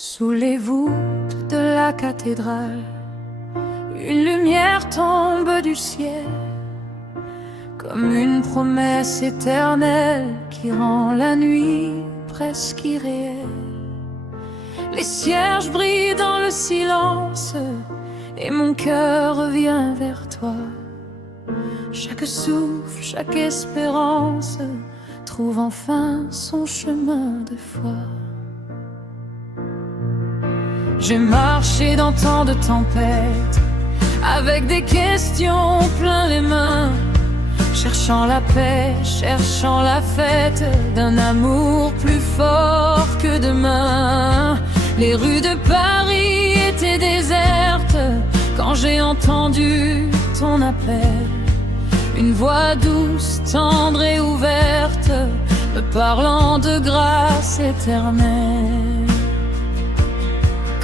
Sous les voûtes de la cathédrale, une lumière tombe du ciel, comme une promesse éternelle qui rend la nuit presque irréelle. Les cierges brillent dans le silence et mon cœur revient vers toi. Chaque souffle, chaque espérance trouve enfin son chemin de foi. J'ai marché dans tant de tempêtes, avec des questions plein les mains, cherchant la paix, cherchant la fête d'un amour plus fort que demain. Les rues de Paris étaient désertes quand j'ai entendu ton appel. Une voix douce, tendre et ouverte, me parlant de grâce éternelle.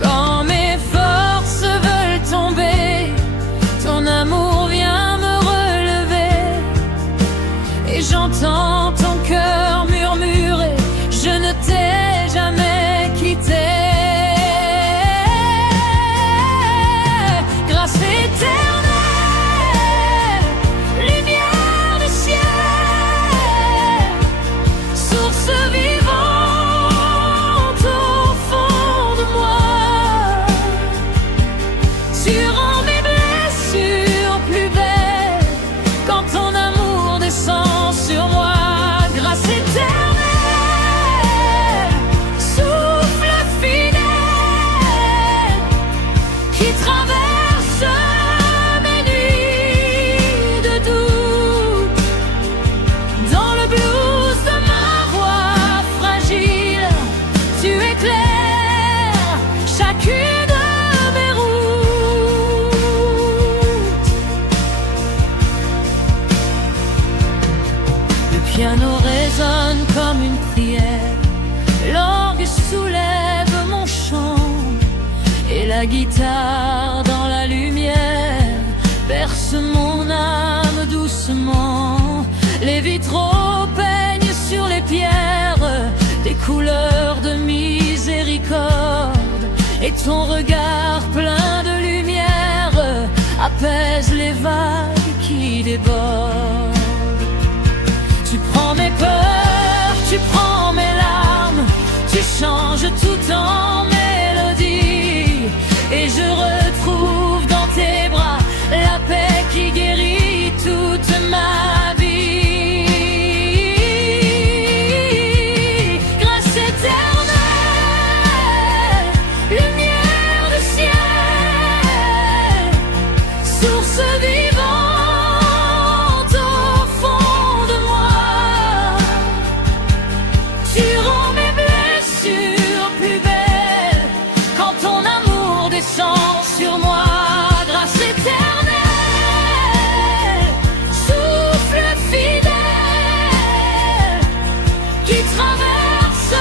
Quand mes forces veulent tomber, ton amour vient me relever. Et j'entends ton cœur murmurer, je ne t'ai jamais quitté. Grâce éternelle, lumière du ciel, source vivante au fond de moi. Tu rends mes blessures plus belles quand ton amour descend sur moi. Grâce éternelle, souffle fidèle qui traverse mes nuits de doute. Dans le blues de ma voix fragile, tu éclaires chacune de mes routes. Le piano résonne comme une prière, l'orgue soulève mon chant, et la guitare dans la lumière berce mon âme doucement. Les vitraux peignent sur les pierres des couleurs de miséricorde, et ton regard plein de lumière apaise les vagues qui débordent. Tu prends mes peurs, tu prends mes larmes, tu changes tout en mélodie, et je retrouve dans tes bras la paix qui guérit toute ma vie. Grâce éternelle, lumière du ciel, source vivante au fond de moi. Tu rends mes blessures plus belles quand ton amour descend sur moi. Grâce éternelle, souffle fidèle qui traverse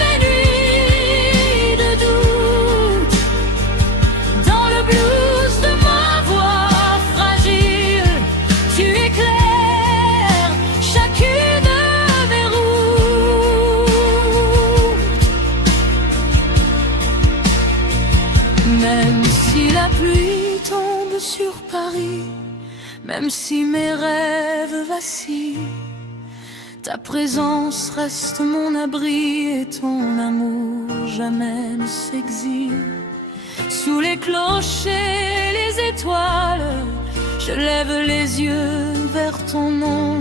mes nuits de doute. Dans le blues de ma voix fragile, tu éclaires chacune de mes routes. Même si la pluie tombe sur Paris, même si mes rêves vacillent, ta présence reste mon abri et ton amour jamais ne s'exile. Sous les clochers, les étoiles, je lève les yeux vers ton nom,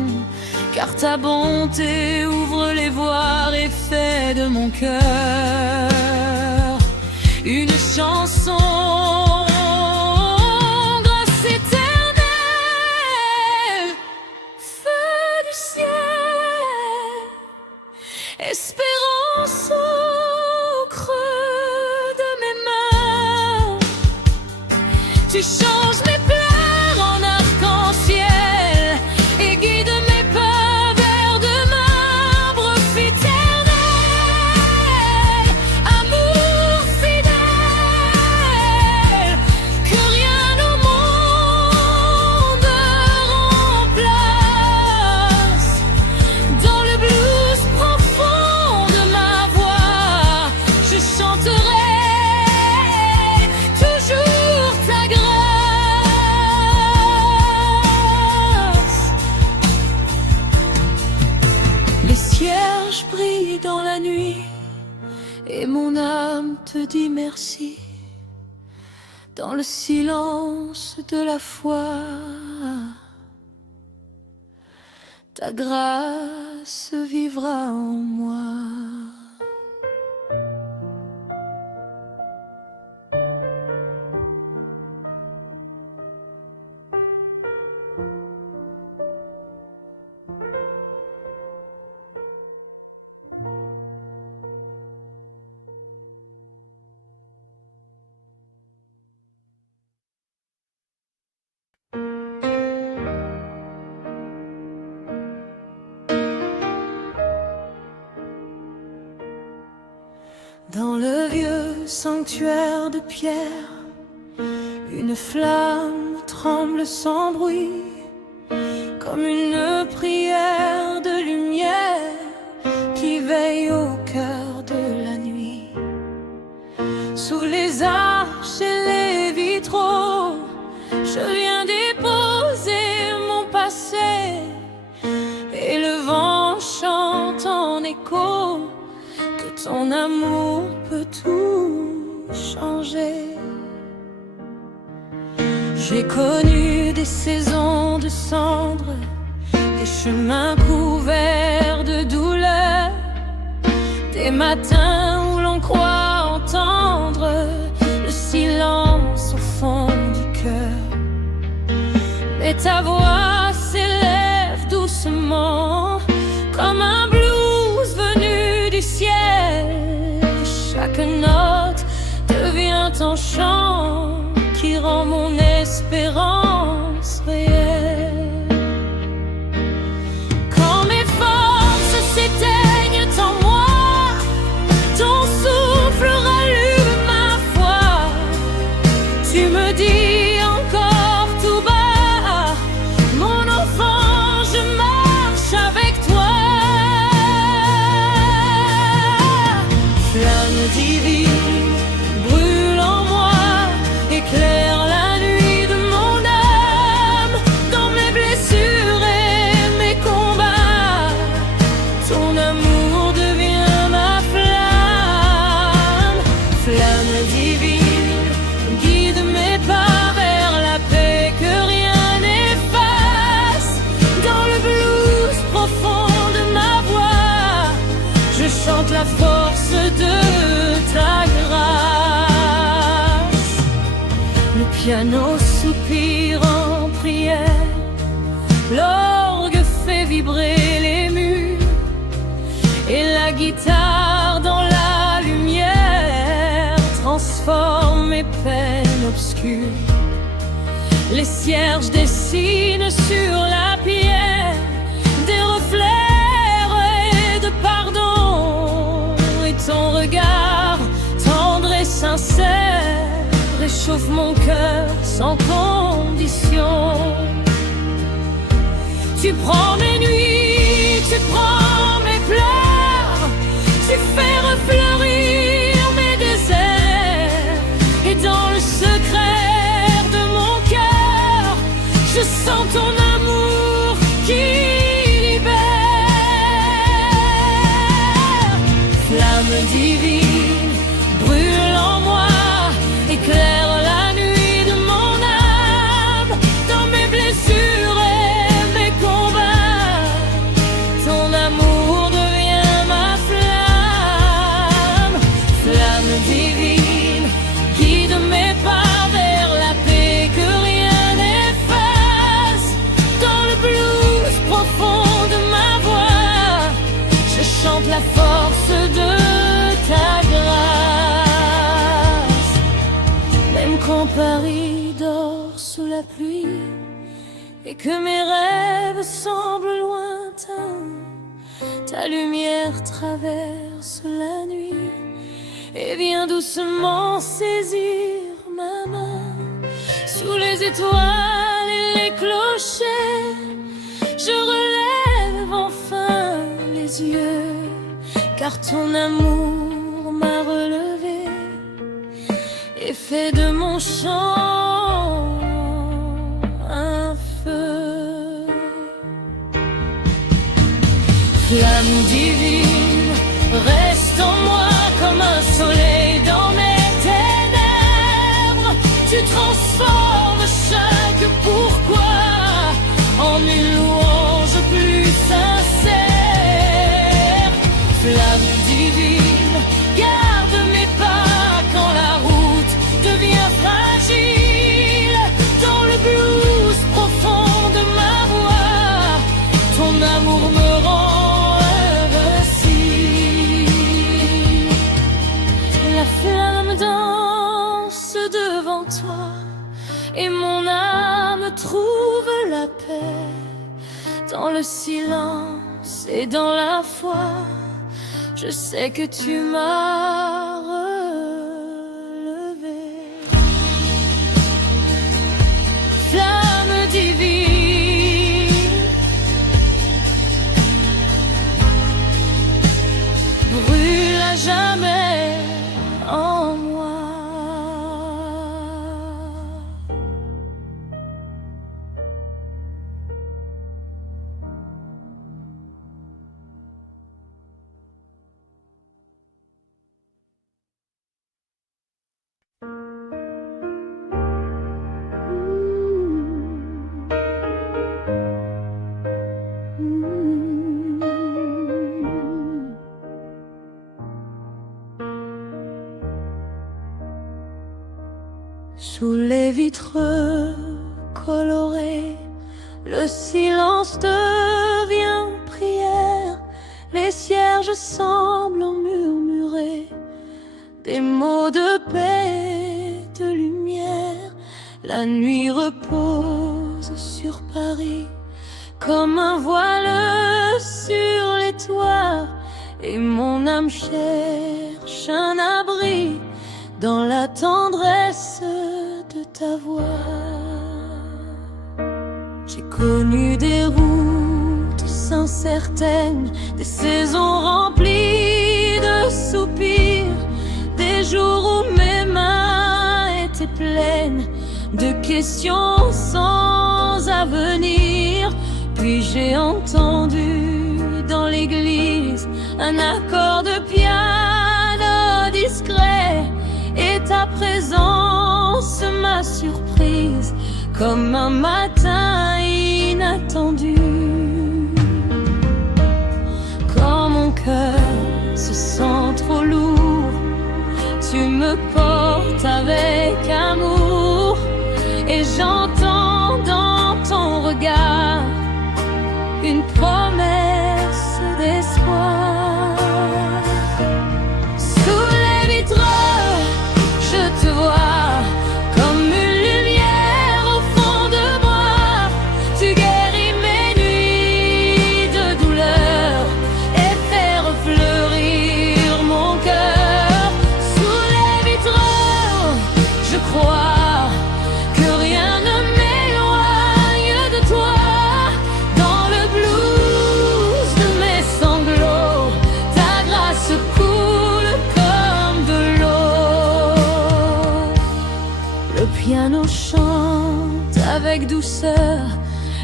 car ta bonté ouvre les voies et fait de mon cœur une chanson. Grâce éternelle, feu du ciel, espérance au creux de mes mains. Tu changes mes pleurs en arc-en-ciel et guides mes pas vers demain. Profite éternel, amour fidèle, que rien au monde remplace. Dans le blues profond de ma voix, je chante chanterai toujours ta grâce. Les cierges brillent dans la nuit et mon âme te dit merci. Dans le silence de la foi, ta grâce vivra en moi. Dans le vieux sanctuaire de pierre, une flamme tremble sans bruit, comme une prière de lumière qui veille au cœur de la nuit. Sous les arches et les vitraux, je viens déposer mon passé, et le vent chante en écho que ton amour peut tout changer. J'ai connu des saisons de cendres, des chemins couverts de douleur, des matins où l'on croit entendre le silence au fond du cœur. Mais ta voix s'élève doucement comme un blues venu du ciel. Chaque note devient un chant qui rend mon espérance réelle. Quand mes forces s'éteignent en moi, ton souffle rallume ma foi. Tu me dis encore tout bas, mon enfant, je marche avec toi. Flamme divine, brûle en moi, éclaire la nuit de mon âme. Dans mes blessures et mes combats, ton amour devient ma flamme. Flamme divine, guide mes pas vers la paix que rien n'efface. Dans le blues profond de ma voix, je chante la force de ta grâce. Le piano soupire en prière, l'orgue fait vibrer les murs, et la guitare dans la lumière transforme mes peines obscures. Les cierges dessinent sur la pierre des reflets de pardon, et ton regard tendre et sincère réchauffe mon cœur sans condition. Tu prends mes nuits, tu prends mes pleurs, tu fais refleurir mes déserts, et dans le secret de mon cœur, je sens ton amour qui libère. Flamme divine, brûle en moi, éclaire la nuit de mon âme. Dans mes blessures et mes combats, ton amour devient ma flamme. Flamme divine, guide mes pas vers la paix que rien n'efface. Dans le blues profond de ma voix, je chante la force de ta grâce. Même quand Paris dort sous la pluie et que mes rêves semblent lointains, ta lumière traverse la nuit et vient doucement saisir ma main. Sous les étoiles et les clochers, je relève enfin les yeux, car ton amour m'a relevé et fais de mon chant un feu. Flamme divine, reste en moi comme un soleil dans mes ténèbres. Tu transformes chaque pourquoi en une louange plus sincère. Flamme divine, garde mes pas quand la route devient fragile. Dans le blues profond de ma voix, ton amour me rend invincible. La flamme danse devant toi et mon âme trouve la paix dans le silence et dans la foi. Je sais que tu m'as relevé. Flamme divine, brûle à jamais en moi. Sous les vitres colorées, le silence devient prière. Les cierges semblent murmurer des mots de paix, de lumière. La nuit repose sur Paris comme un voile sur les toits, et mon âme cherche un abri dans la tendresse de ta voix. J'ai connu des routes incertaines, des saisons remplies de soupirs, des jours où mes mains étaient pleines de questions sans avenir. Puis j'ai entendu dans l'église un accord de piano discret, et ta présence m'a surprise comme un matin inattendu. Quand mon cœur se sent trop lourd, tu me portes avec amour, et j'entends dans ton regard une promesse d'espoir. Sous les vitres, je te vois comme une lumière au fond de moi. Tu guéris mes nuits de douleur et fais refleurir mon cœur. Sous les vitres, je crois que rien ne m'éloigne de toi. Dans le blues de mes sanglots, ta grâce coule comme de l'eau. Le piano chante avec douceur,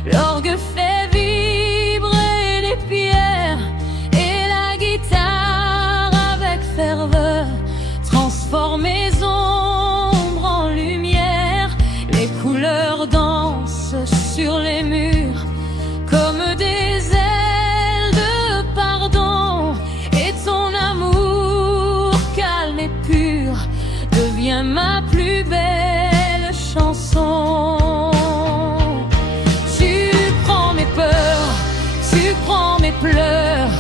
l'orgue fait vibrer les pierres, et la guitare avec ferveur transforme mes ombres en lumière. Les couleurs dansent sur les murs comme des ailes de pardon, et ton amour calme et pur devient ma plus belle chanson. Tu prends mes peurs, tu prends mes pleurs,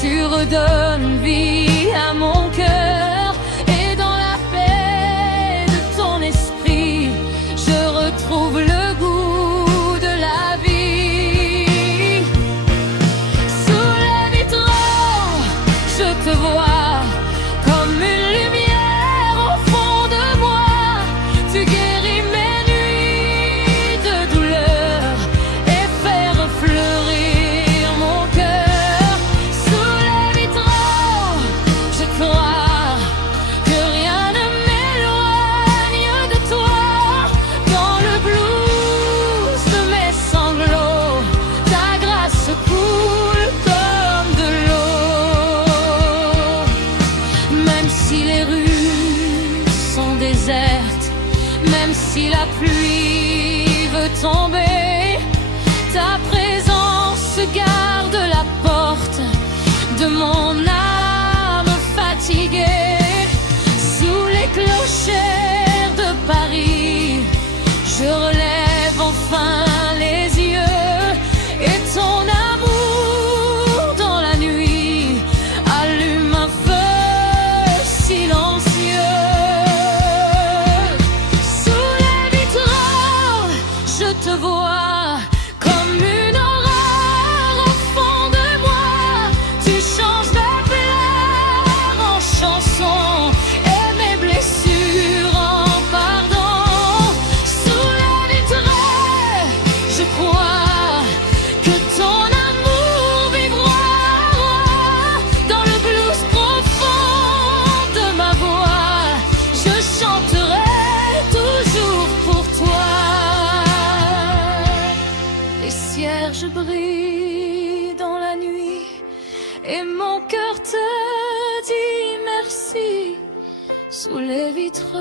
tu redonnes vie à mon cœur, et dans la paix de ton esprit, je retrouve le goût de la vie. Sous les vitraux, je te vois comme une lumière au fond de moi. Tu guéris mes nuits de douleur et fais refleurir mon cœur. Sous les vitraux, même si la pluie veut tomber. Ta présence garde la porte de mon âme fatiguée. Sous les clochers de Paris, je relève enfin les yeux, et ton amour dans la nuit allume un feu silencieux. Sous les vitraux, je te vois comme une horreur au fond de moi. Tu changes de pleurs en chansons et mes blessures en pardon. Sous les vitraux, je crois que ton amour vivra. Dans le blues profond de ma voix, je chanterai toujours pour toi. Les cierges brillent dans la nuit et mon cœur te dit merci. Sous les vitres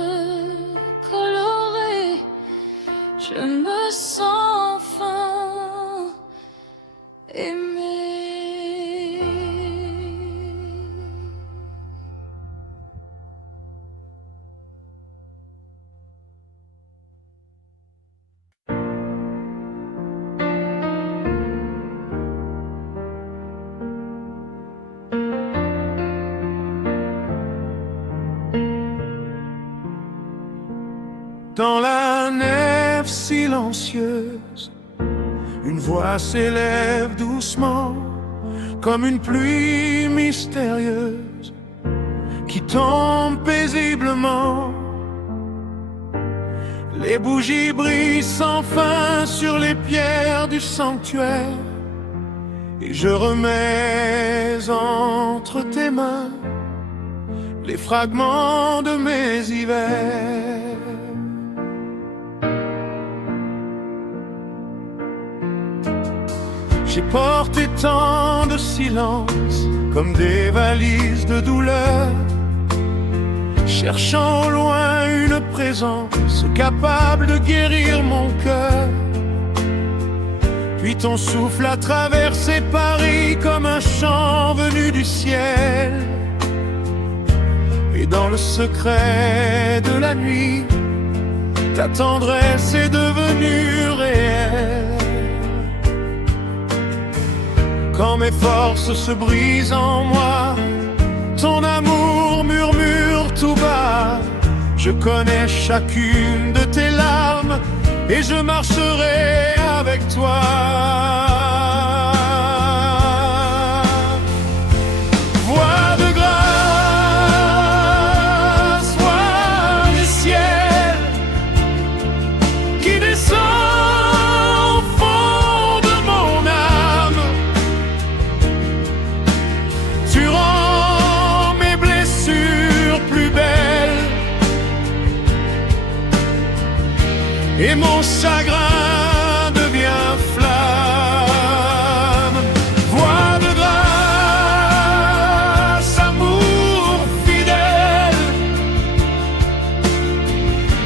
colorées, je me sens enfin aimée. Dans la nef silencieuse, une voix s'élève doucement, comme une pluie mystérieuse qui tombe paisiblement. Les bougies brillent sans fin sur les pierres du sanctuaire, et je remets entre tes mains les fragments de mes hivers. J'ai porté tant de silence comme des valises de douleur, cherchant au loin une présence capable de guérir mon cœur. Puis ton souffle a traversé Paris comme un chant venu du ciel, et dans le secret de la nuit, ta tendresse est devenue réelle. Quand mes forces se brisent en moi, ton amour murmure tout bas. Je connais chacune de tes larmes et je marcherai avec toi. Voix de grâce, voix du ciel qui descend au fond de mon âme. Tu rends mes blessures plus belles et mon chagrin devient flamme. Voix de grâce, amour fidèle,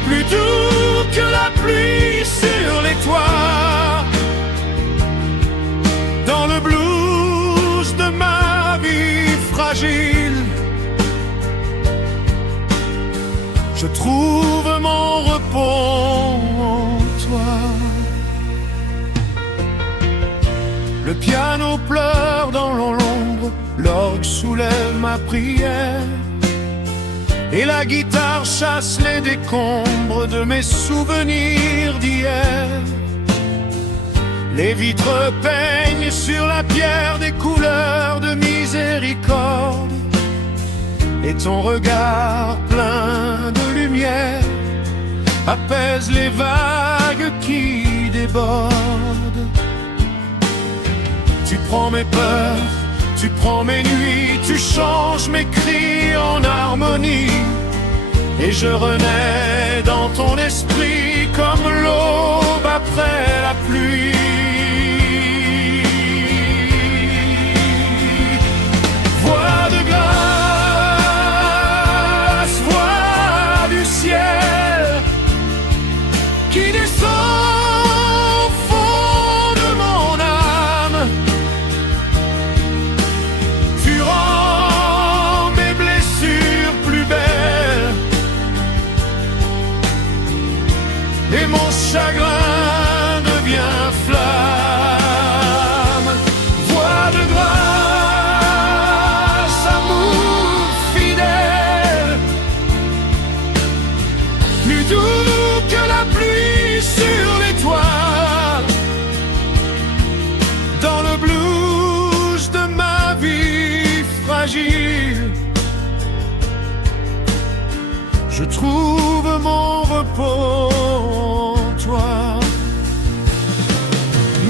plus doux que la pluie sur les toits. Dans le blues de ma vie fragile, je trouve mon repos en toi. Le piano pleure dans l'ombre, l'orgue soulève ma prière, et la guitare chasse les décombres de mes souvenirs d'hier. Les vitres peignent sur la pierre des couleurs de miséricorde, et ton regard plein de lumière apaise les vagues qui débordent. Tu prends mes peurs, tu prends mes nuits, tu changes mes cris en harmonie, et je renais dans ton esprit comme l'aube après la pluie. Voix de grâce, voix du ciel et mon chagrin devient flamme. Voix de grâce, amour fidèle, plus doux que la pluie sur les toits, dans le blues de ma vie fragile, je trouve mon repos en toi.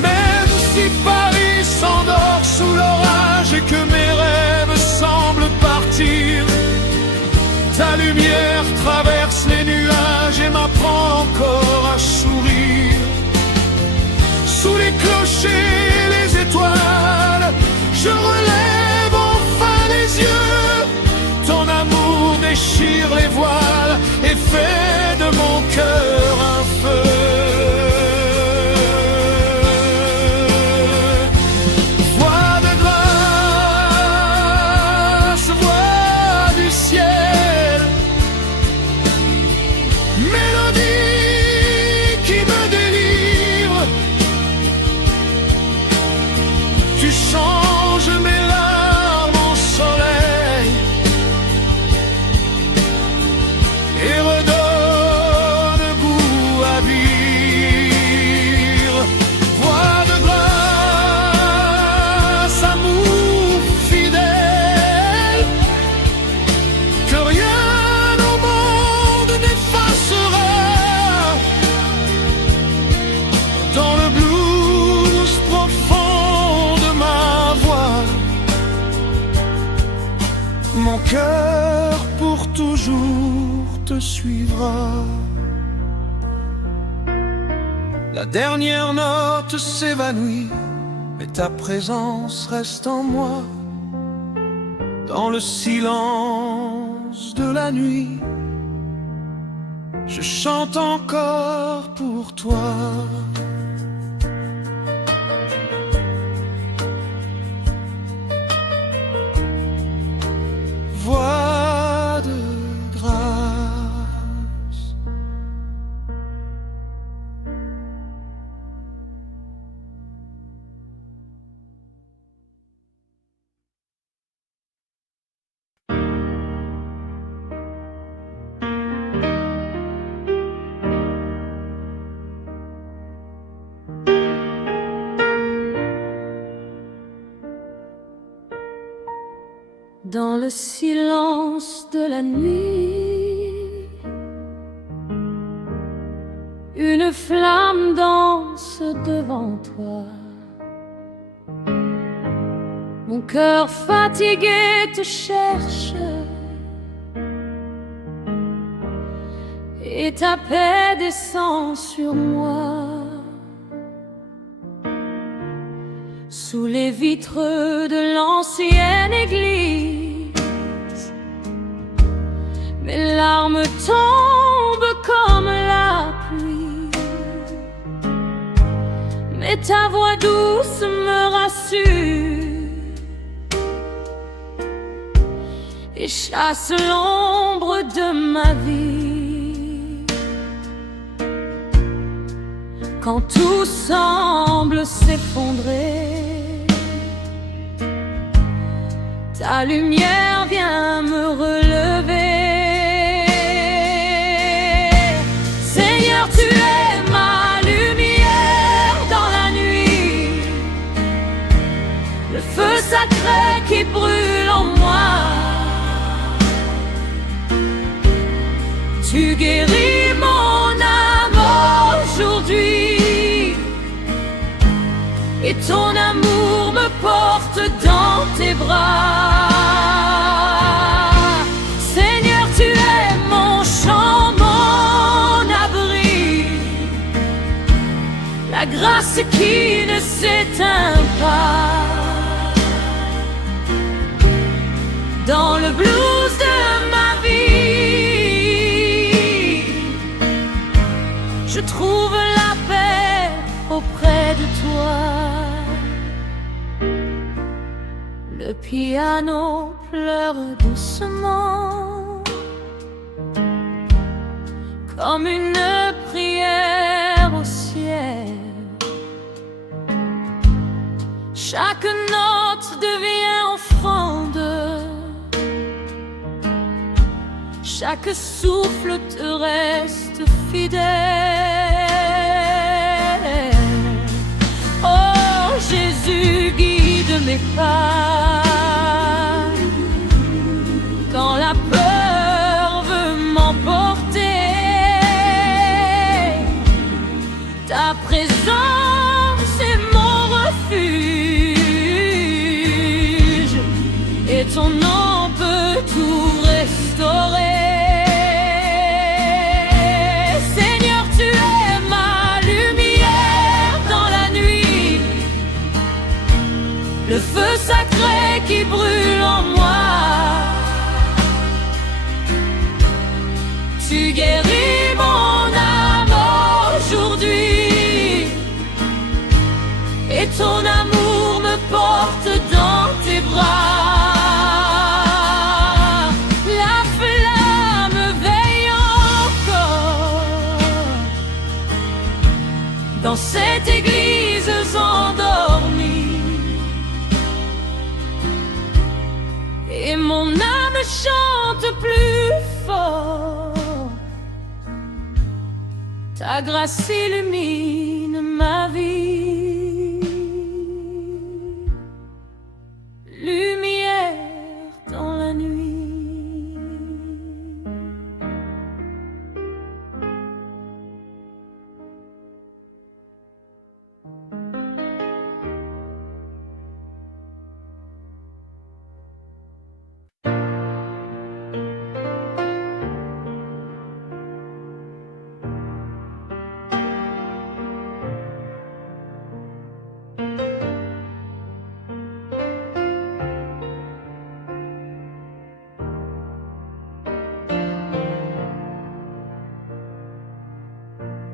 Même si Paris s'endort sous l'orage et que mes rêves semblent partir, ta lumière traverse les nuages et m'apprend encore à sourire. Sous les clochers et les étoiles, je relève enfin les yeux. Ton amour déchire les voiles et fait de mon cœur un feu. Voix de grâce, voix du ciel, mélodie qui me délivre. Tu changes mes larmes en soleil et redonne goût à vivre. Voix de grâce, amour fidèle, que rien au monde n'effacera. Dans le blues profond de ma voix, mon cœur pour toujours te suivra. La dernière note s'évanouit, mais ta présence reste en moi. Dans le silence de la nuit, je chante encore pour toi. Voix de grâce. Dans le silence de la nuit, une flamme danse devant toi. Mon cœur fatigué te cherche et ta paix descend sur moi. Sous les vitres de l'ancienne église, mes larmes tombent comme la pluie, mais ta voix douce me rassure et chasse l'ombre de ma vie. Quand tout semble s'effondrer, ta lumière vient me relever. Seigneur, tu es ma lumière dans la nuit, le feu sacré qui brûle en moi. Tu guéris mon âme aujourd'hui, et ton amour me porte dans tes bras. Seigneur, tu es mon chant, mon abri, la grâce qui ne s'éteint pas. Dans le blues de ma vie, je trouve la paix auprès de toi. Le piano pleure doucement, comme une prière Chaque note devient offrande, chaque souffle te reste fidèle. Oh Jésus, guide mes pas quand la peur veut m'emporter. Ta présence est mon refuge et ton nom peut tout restaurer. Seigneur, tu es ma lumière dans la nuit, le feu sacré qui brûle en moi. Tu guéris mon âme aujourd'hui et ton amour me porte dans tes bras. La flamme veille encore dans cette église endormie, et mon âme chante plus fort. Ta grâce illumine ma vie, lumière dans la nuit.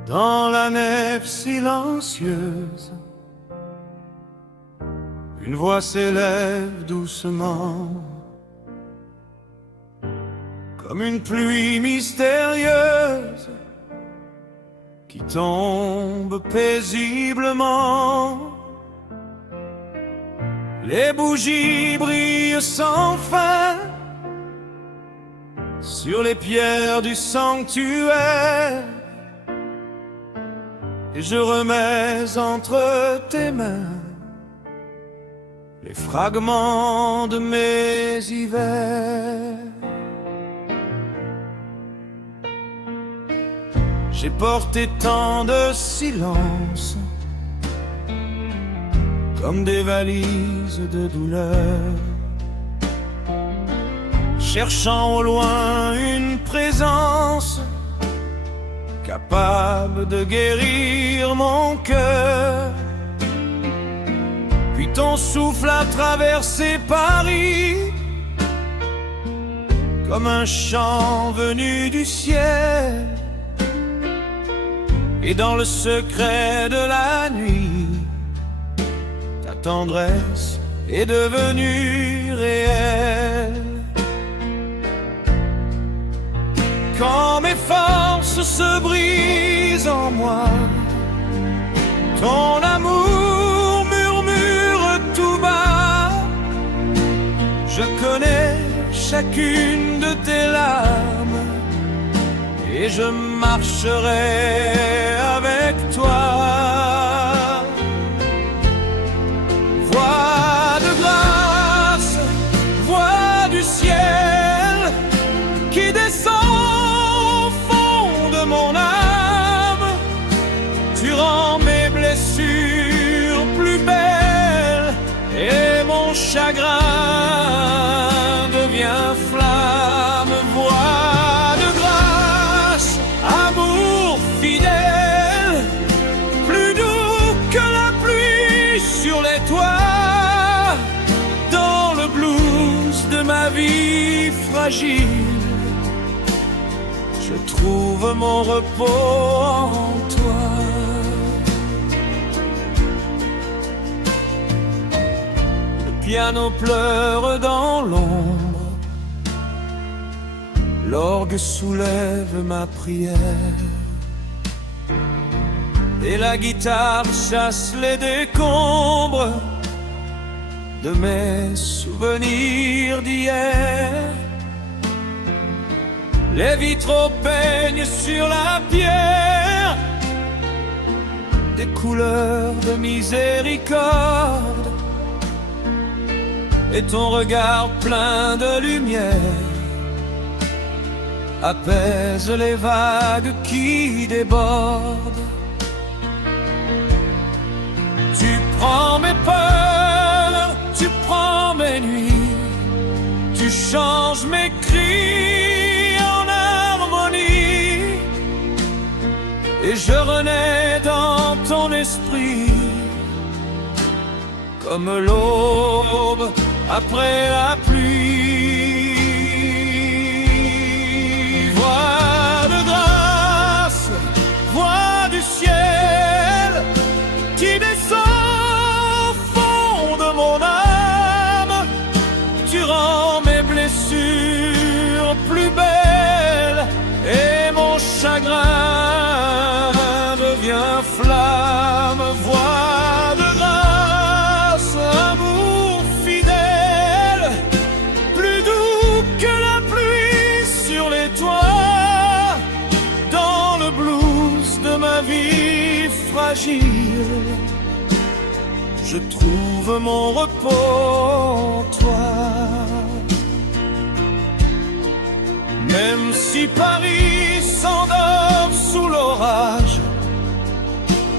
Dans la nef silencieuse, une voix s'élève doucement, comme une pluie mystérieuse qui tombe paisiblement. Les bougies brillent sans fin sur les pierres du sanctuaire, et je remets entre tes mains les fragments de mes hivers. J'ai porté tant de silence, comme des valises de douleur, cherchant au loin une présence capable de guérir mon cœur. Puis ton souffle a traversé Paris, comme un chant venu du ciel. Et dans le secret de la nuit, ta tendresse est devenue réelle. Quand mes forces se brisent en moi, ton amour murmure tout bas. Je connais chacune de tes larmes et je marcherai avec toi. Voix de grâce, voix du ciel qui descend mon âme, tu rends mes blessures plus belles et mon chagrin devient flamme. Voix de grâce, amour fidèle, plus doux que la pluie sur les toits, dans le blues de ma vie fragile. Je trouve mon repos en toi. Le piano pleure dans l'ombre, l'orgue soulève ma prière, et la guitare chasse les décombres de mes souvenirs d'hier. Les vitraux peignent sur la pierre des couleurs de miséricorde, et ton regard plein de lumière apaise les vagues qui débordent. Tu prends mes peurs, tu prends mes nuits, tu changes mes cris en harmonie, et je renais dans ton esprit comme l'aube après la pluie. Voix de grâce, voix du ciel qui descend au fond de mon âme. Tu rends mes blessures plus belles et mon chagrin devient flamme. Voix de grâce, amour fidèle, plus doux que la pluie sur les toits, dans le blues de ma vie fragile, je trouve mon repos en toi. Même si Paris s'endort sous l'orage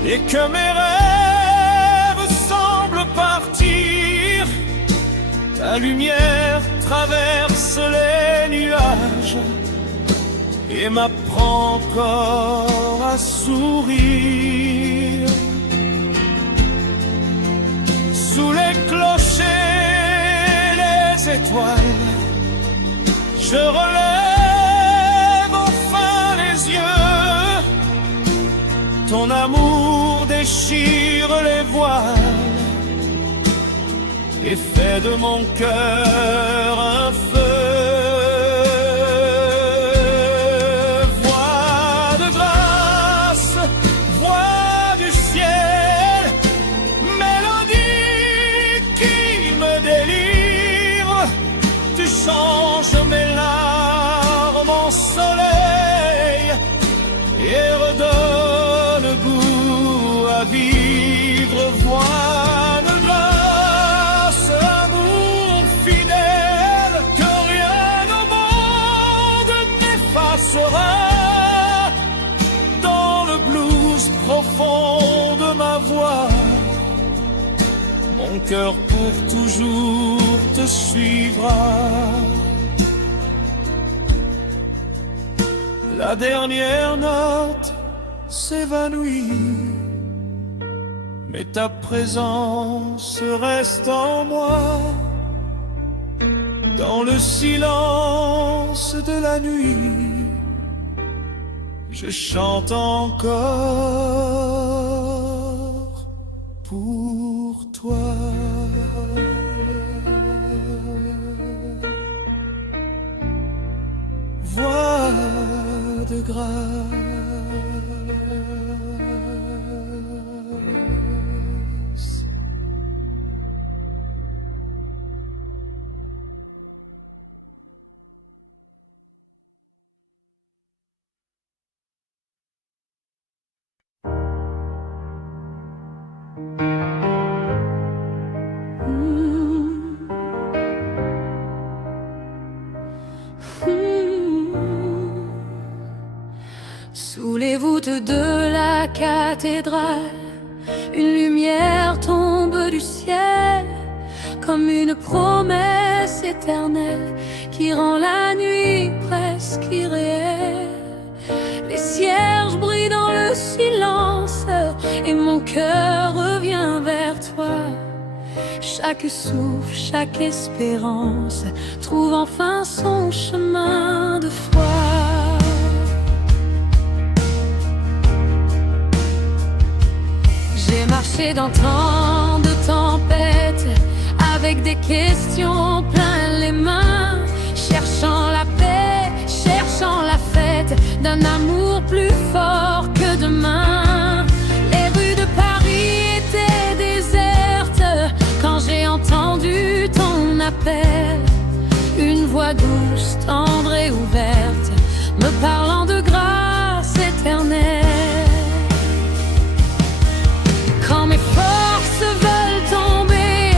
et que mes rêves semblent partir, ta lumière traverse les nuages et m'apprend encore à sourire. Sous les clochers, les étoiles, je relève enfin les yeux. Ton amour déchire les voiles et fait de mon cœur un feu. Voix de grâce, voix du ciel, mélodie qui me délivre. Tu changes mes larmes en soleil et redonnes goût à vivre. Voix de grâce, amour fidèle, que rien au monde n'effacera. Dans le blues profond de ma voix, mon cœur pour toujours te suivra. La dernière note s'évanouit, mais ta présence reste en moi. Dans le silence de la nuit, je chante encore pour toi. Voix de grâce. Sous les voûtes de la cathédrale, une lumière tombe du ciel, comme une promesse éternelle qui rend la nuit presque irréelle. Les cierges brillent dans le silence et mon cœur revient vers toi. Chaque souffle, chaque espérance trouve enfin son chemin de foi. J'ai marché dans tant de tempêtes, avec des questions plein les mains, cherchant la paix, cherchant la fête d'un amour plus fort que demain. Les rues de Paris étaient désertes quand j'ai entendu m'appelle. Une voix douce, tendre et ouverte, me parlant de grâce éternelle. Quand mes forces veulent tomber,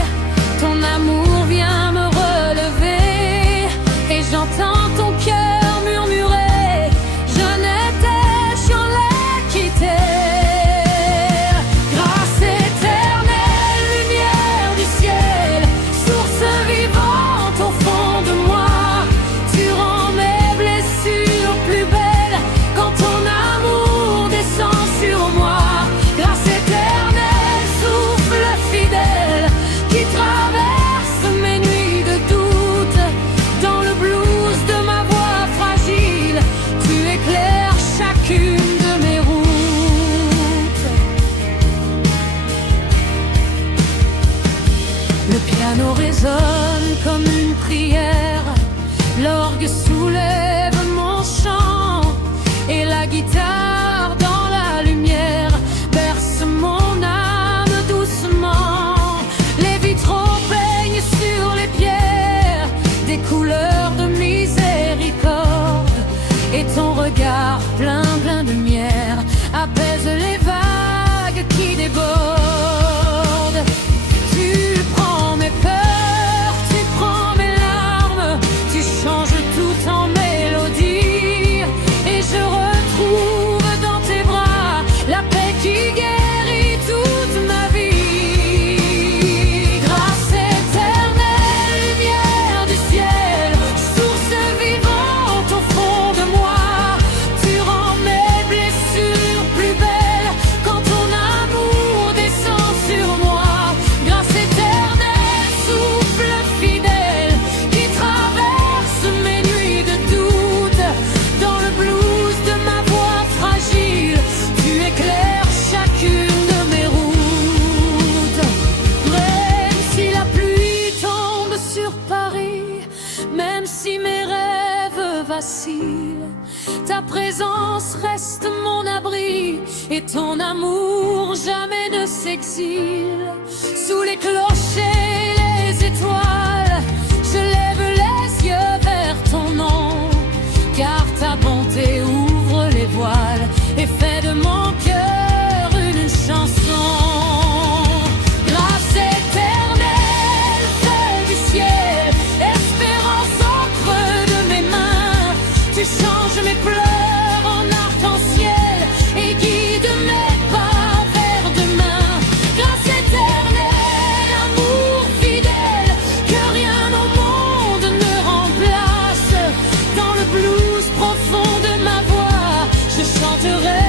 ton amour vient me relever. Et j'entends ton cœur murmurer, je n'étais j'en ai quitté. Grâce éternelle, lumière du ciel, source vivante au fond de moi, tu rends mes blessures plus belles quand ton amour descend sur moi. Grâce éternelle, souffle fidèle qui traverse mes nuits de doute. Dans le blues de ma voix fragile, tu éclaires chacune de mes routes. Le piano résonne comme une prière, l'orgue soulève mon chant, et la guitare dans la lumière berce mon âme doucement. Les vitraux peignent sur les pierres des couleurs de miséricorde, et ton regard plein de lumière apaise les vagues qui débordent. Tu prends mes peurs, tu prends mes larmes, tu changes tout en mélodie, et je retrouve dans tes bras la paix qui guérit toute ma vie. Grâce éternelle, lumière du ciel, source vivante au fond de moi, tu rends mes blessures plus belles quand ton amour descend sur moi. Grâce éternelle, souffle fidèle qui traverse mes nuits de doute. Dans le blues de ma voix fragile, tu éclaires chacune de mes routes. Même si la pluie tombe sur Paris, même si mes rêves vacillent, ta présence reste mon abri, et ton amour jamais ne s'exile. Sous les clochers, les étoiles, je lève les yeux vers ton nom, car ta bonté ouvre les voiles et fait de mon cœur une chanson. Grâce éternelle, feuille du ciel, espérance au creux de mes mains, tu changes mes pleurs en arc-en-ciel et guides mes pas vers demain. Grâce éternelle, amour fidèle, que rien au monde ne remplace. Dans le blues profond de ma voix, je chanterai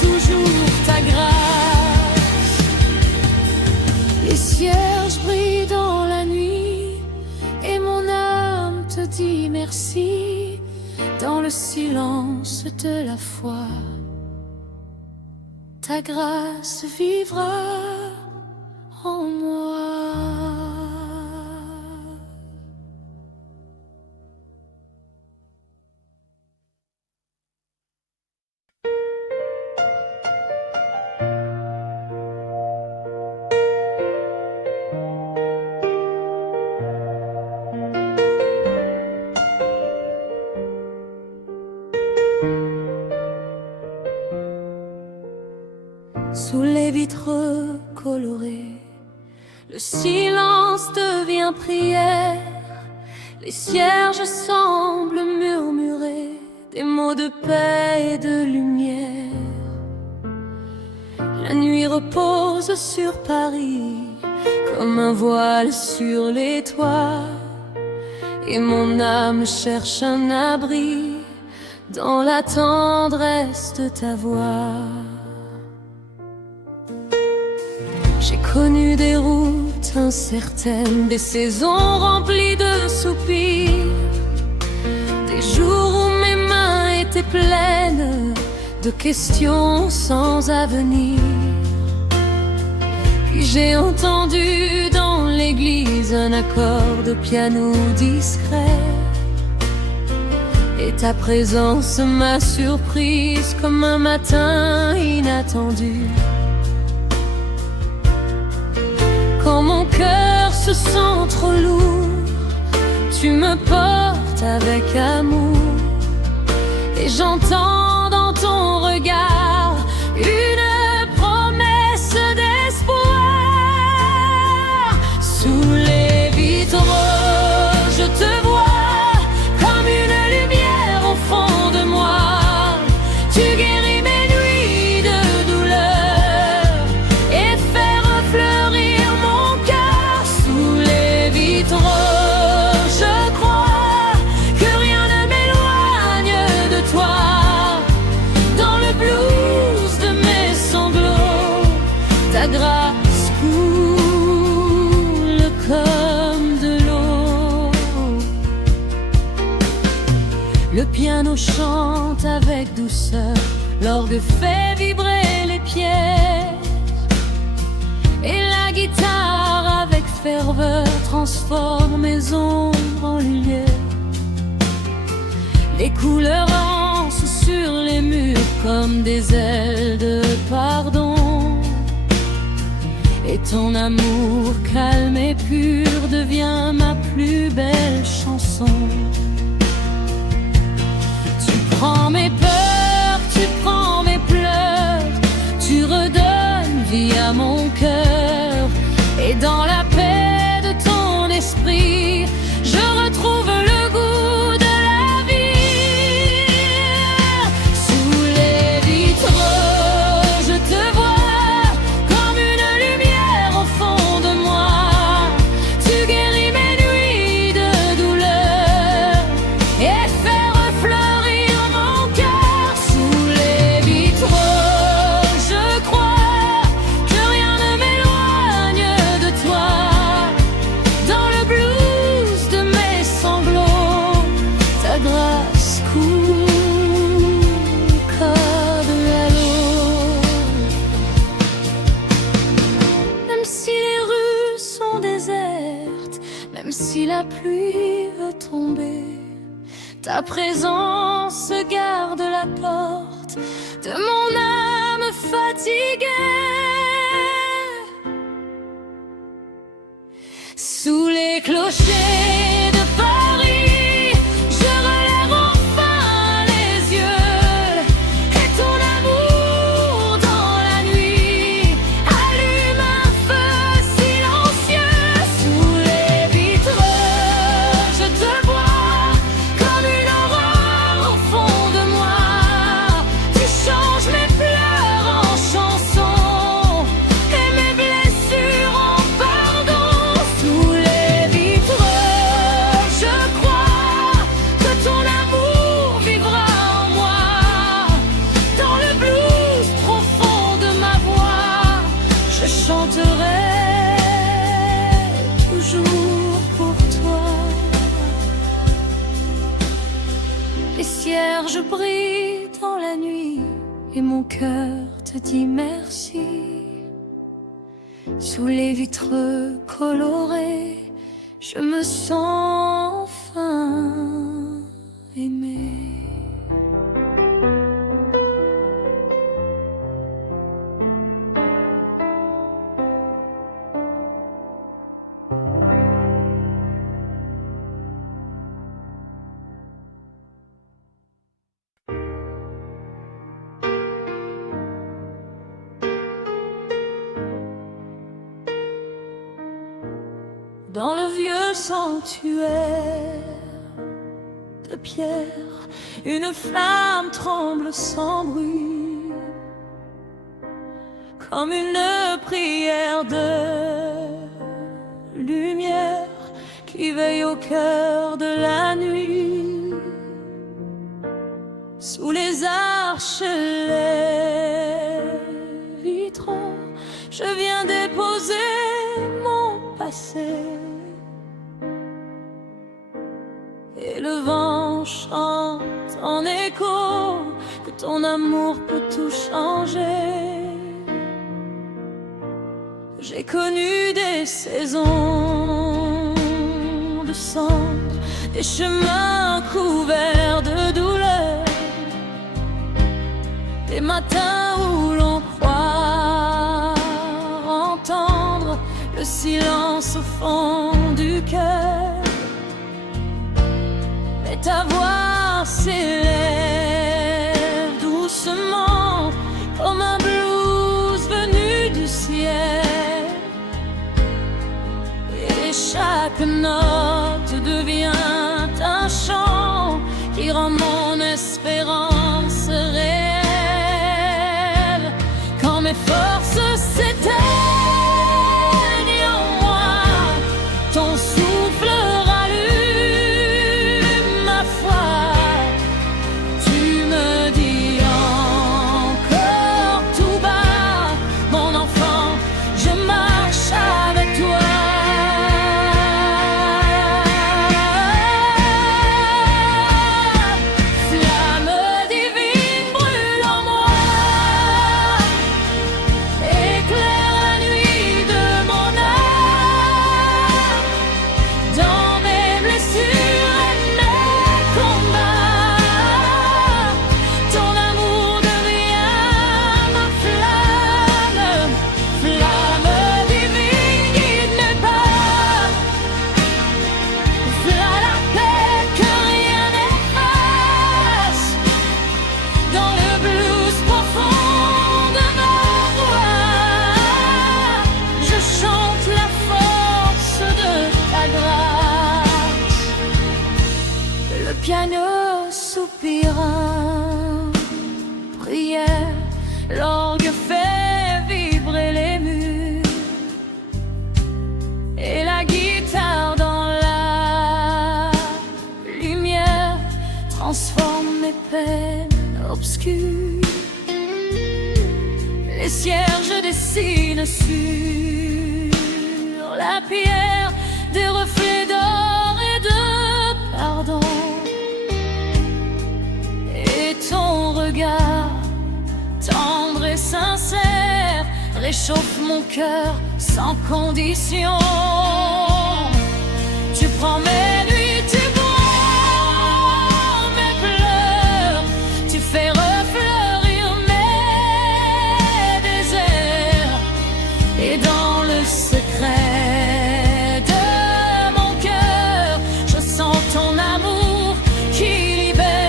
toujours ta grâce. Les cierges brillent dans la nuit, et mon âme te dit merci. Dans le silence de la foi, ta grâce vivra en moi. Sous les vitres colorées, le silence devient prière. Les cierges semblent murmurer des mots de paix et de lumière. La nuit repose sur Paris comme un voile sur les toits, et mon âme cherche un abri dans la tendresse de ta voix. J'ai connu des routes incertaines, des saisons remplies de soupirs, des jours où mes mains étaient pleines de questions sans avenir. Puis j'ai entendu dans l'église un accord de piano discret, et ta présence m'a surprise comme un matin inattendu. Quand mon cœur se sent trop lourd, Tu me portes avec amour et j'entends dans ton regard une promesse d'espoir. Sous les vitraux, je te vois comme une lumière au fond de moi. Tu guéris mes nuits de douleur et fais refleurir mon cœur. Sous les vitraux, je crois que rien ne m'éloigne de toi. Dans le blues de mes sanglots, ta grâce coule comme de l'eau. Le piano chante avec douceur, l'orgue fait vibrer les pièces et la guitare avec ferveur transforme mes ombres en lumière. Les couleurs lancent sur les murs comme des ailes de pardon. Et ton amour calme et pur devient ma plus belle chanson. Tu prends mes peurs, tu prends mes pleurs, tu redonnes vie à mon cœur. Et dans la paix de ton esprit, je retrouve le goût de la vie. Sous les vitraux, je te vois comme une lumière au fond de moi. Tu guéris mes nuits de douleur et fais refleurir mon cœur. Sous les vitraux, je crois que rien ne m'éloigne de toi. Dans le blues de mes sanglots, ta grâce coule comme de l'eau. Même si les rues sont désertes, même si la pluie veut tomber, ta présence garde la porte de mon âme fatiguée. Sous les clochers de Paris, je relève enfin les yeux et ton amour dans la nuit allume un feu silencieux. Sous les vitraux, je te vois comme une aurore au fond de moi. Tu changes mes pleurs en chansons et mes blessures en pardon. Sous les vitraux, je crois que ton amour vivra en moi. Dans le blues profond de ma voix, je chanterai toujours pour toi. Les cierges brillent dans la nuit et mon cœur te dit merci. Sous les vitres colorées, je me sens enfin aimée. Dans le vieux sanctuaire de pierre, une flamme tremble sans bruit, comme une prière de lumière qui veille au cœur de la nuit. Sous les arches, les vitraux, je viens déposer mon passé. Et le vent chante en écho que ton amour peut tout changer. J'ai connu des saisons de cendres, des chemins couverts de douleur, des matins où l'on croit entendre le silence au fond du cœur. ta voix s'élève doucement comme un blues venu du ciel. Et chaque note devient un chant qui rend mon espérance réelle. Quand mes forces s'éteignent en moi, ton souffle rallume ma foi. Tu me dis encore tout bas, mon enfant, je marche avec toi. Piano soupira, prière, l'orgue fait vibrer les murs, et la guitare dans la lumière transforme mes peines obscures. Les cierges dessinent sur la pierre des reflets d'or et de pardon. Ton regard tendre et sincère réchauffe mon cœur sans condition. Tu prends mes nuits, tu bois mes pleurs, tu fais refleurir mes déserts. Et dans le secret de mon cœur, je sens ton amour qui libère.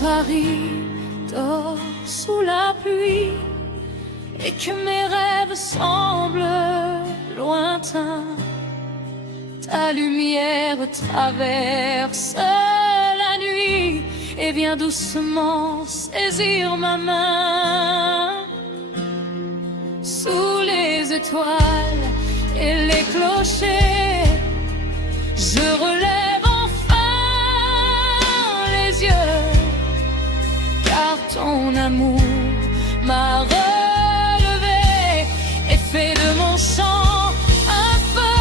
Paris dort sous la pluie et que mes rêves semblent lointains, ta lumière traverse la nuit et vient doucement saisir ma main. Sous les étoiles et les clochers, je relève enfin les yeux, car ton amour m'a relevé et fait de mon chant un feu.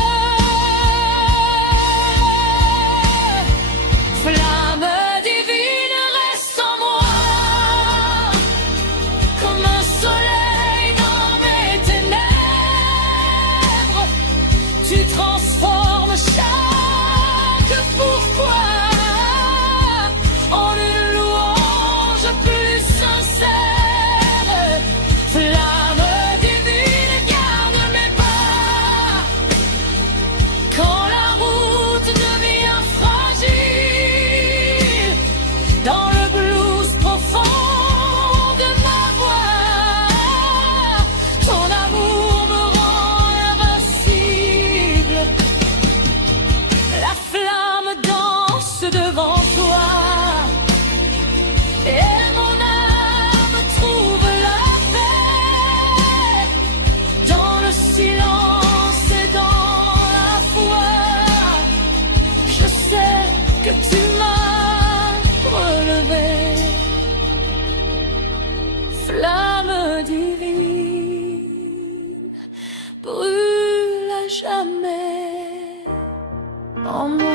Flamme divine, reste en moi, comme un soleil dans mes ténèbres. Tu transformes chaque pourquoi en une louange plus sincère. Flamme divine, garde mes pas quand la route devient fragile. Dans le blues profond de ma voix, ton amour me rend invincible. La flamme danse devant toi et mon âme trouve la paix dans le silence et jamais en moi.